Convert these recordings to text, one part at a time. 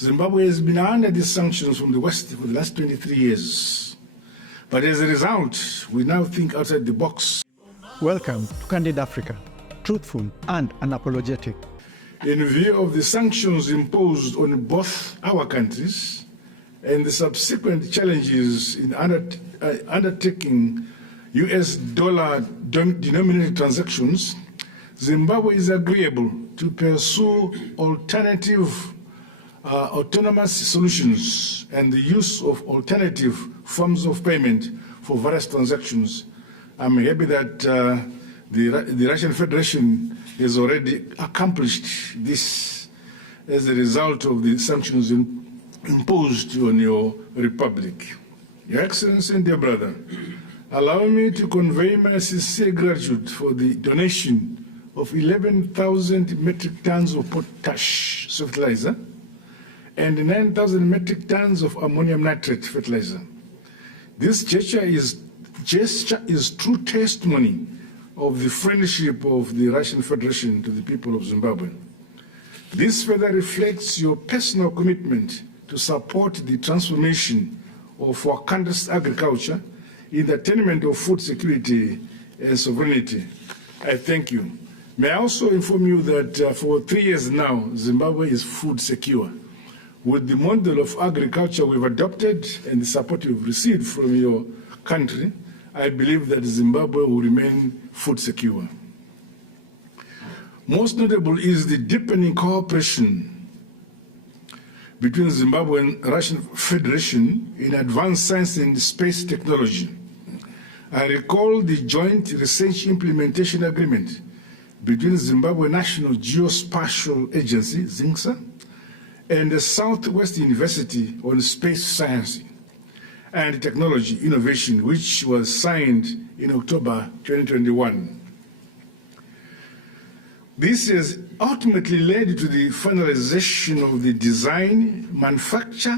Zimbabwe has been under these sanctions from the West for the last 23 years. But as a result, we now think outside the box. Welcome to Candid Africa, truthful and unapologetic. In view of the sanctions imposed on both our countries and the subsequent challenges in undertaking US dollar denominated transactions, Zimbabwe is agreeable to pursue alternative autonomous solutions and the use of alternative forms of payment for various transactions. I'm happy that the Russian Federation has already accomplished this as a result of the sanctions imposed on your republic. Your Excellency and dear brother, allow me to convey my sincere gratitude for the donation of 11,000 metric tons of potash fertilizer and 9,000 metric tons of ammonium nitrate fertilizer. This gesture is true testimony of the friendship of the Russian Federation to the people of Zimbabwe. This further reflects your personal commitment to support the transformation of our country's agriculture in the attainment of food security and sovereignty. I thank you. May I also inform you that for 3 years now, Zimbabwe is food secure. With the model of agriculture we've adopted and the support we've received from your country, I believe that Zimbabwe will remain food secure. Most notable is the deepening cooperation between Zimbabwe and Russian Federation in advanced science and space technology. I recall the joint research implementation agreement between Zimbabwe National Geospatial Agency, ZINGSA, and the Southwest University on Space Science and Technology Innovation, which was signed in October 2021. This has ultimately led to the finalization of the design, manufacture,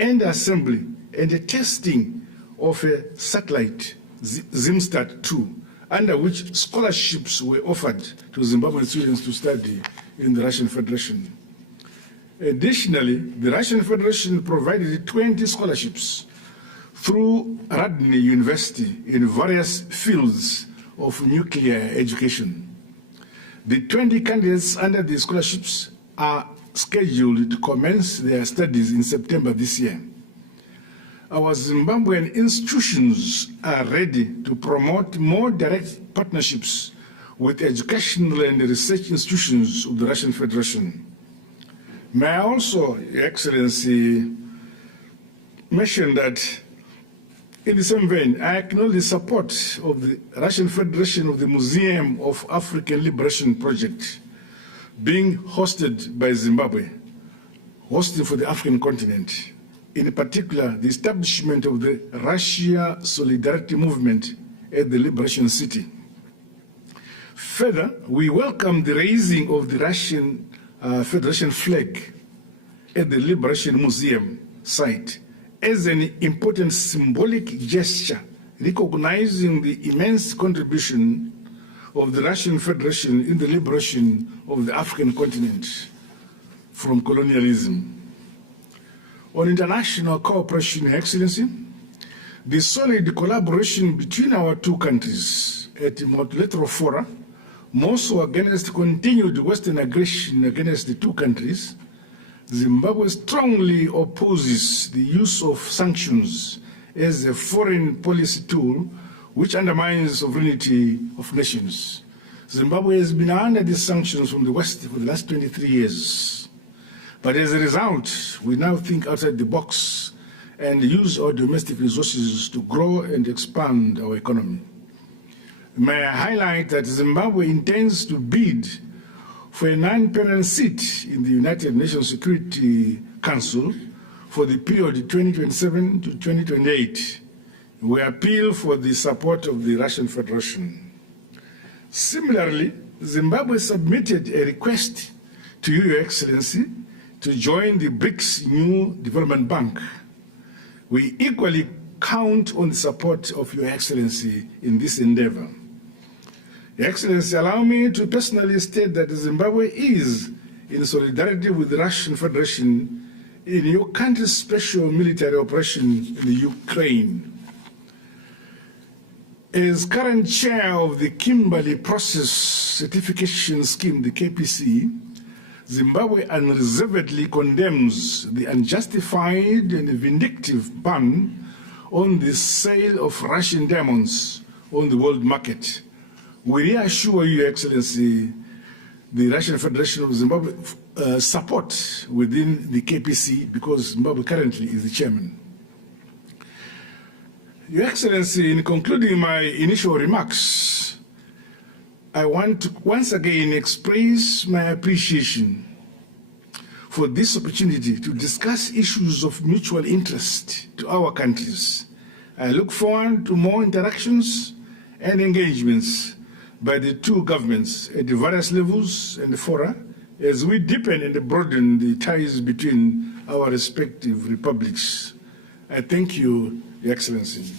and assembly and the testing of a satellite, ZimStat-2, under which scholarships were offered to Zimbabwean students to study in the Russian Federation. Additionally, the Russian Federation provided 20 scholarships through Radny University in various fields of nuclear education. The 20 candidates under the scholarships are scheduled to commence their studies in September this year. Our Zimbabwean institutions are ready to promote more direct partnerships with educational and research institutions of the Russian Federation. May I also, Your Excellency, mention that in the same vein, I acknowledge the support of the Russian Federation of the Museum of African Liberation Project being hosted by Zimbabwe, hosting for the African continent. In particular, the establishment of the Russia Solidarity Movement at the Liberation City. Further, we welcome the raising of the Russian Federation flag at the Liberation Museum site as an important symbolic gesture recognizing the immense contribution of the Russian Federation in the liberation of the African continent from colonialism. On international cooperation, Your Excellency, the solid collaboration between our two countries at multilateral fora, more so against continued Western aggression against the two countries, Zimbabwe strongly opposes the use of sanctions as a foreign policy tool which undermines sovereignty of nations. Zimbabwe has been under these sanctions from the West for the last 23 years. But as a result, we now think outside the box and use our domestic resources to grow and expand our economy. May I highlight that Zimbabwe intends to bid for a non-permanent seat in the United Nations Security Council for the period 2027 to 2028. We appeal for the support of the Russian Federation. Similarly, Zimbabwe submitted a request to you, Your Excellency, to join the BRICS New Development Bank. We equally count on the support of Your Excellency in this endeavor. Your Excellency, allow me to personally state that Zimbabwe is in solidarity with the Russian Federation in your country's special military operation in the Ukraine. As current chair of the Kimberley Process Certification Scheme, the KPC, Zimbabwe unreservedly condemns the unjustified and vindictive ban on the sale of Russian diamonds on the world market. We reassure you, Your Excellency, the Russian Federation of Zimbabwe support within the KPC because Zimbabwe currently is the chairman. Your Excellency, in concluding my initial remarks, I want to once again express my appreciation for this opportunity to discuss issues of mutual interest to our countries. I look forward to more interactions and engagements by the two governments at the various levels and fora as we deepen and broaden the ties between our respective republics. I thank you, Your Excellency.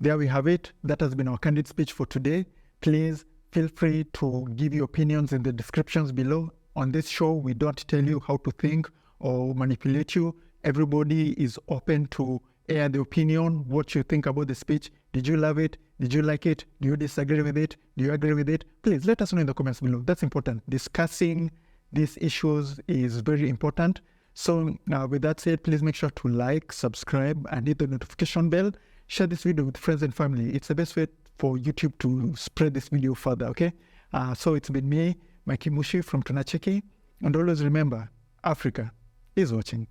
There we have it. That has been our candid speech for today. Please feel free to give your opinions in the descriptions below. On this show, we don't tell you how to think or manipulate you. Everybody is open to air the opinion, what you think about the speech. Did you love it? Did you like it? Do you disagree with it? Do you agree with it? Please let us know in the comments below. That's important. Discussing these issues is very important. So now with that said, please make sure to like, subscribe, and hit the notification bell. Share this video with friends and family. It's the best way for YouTube to spread this video further, okay? So it's been me, Mikey Mushi from Tunacheki. And always remember, Africa is watching.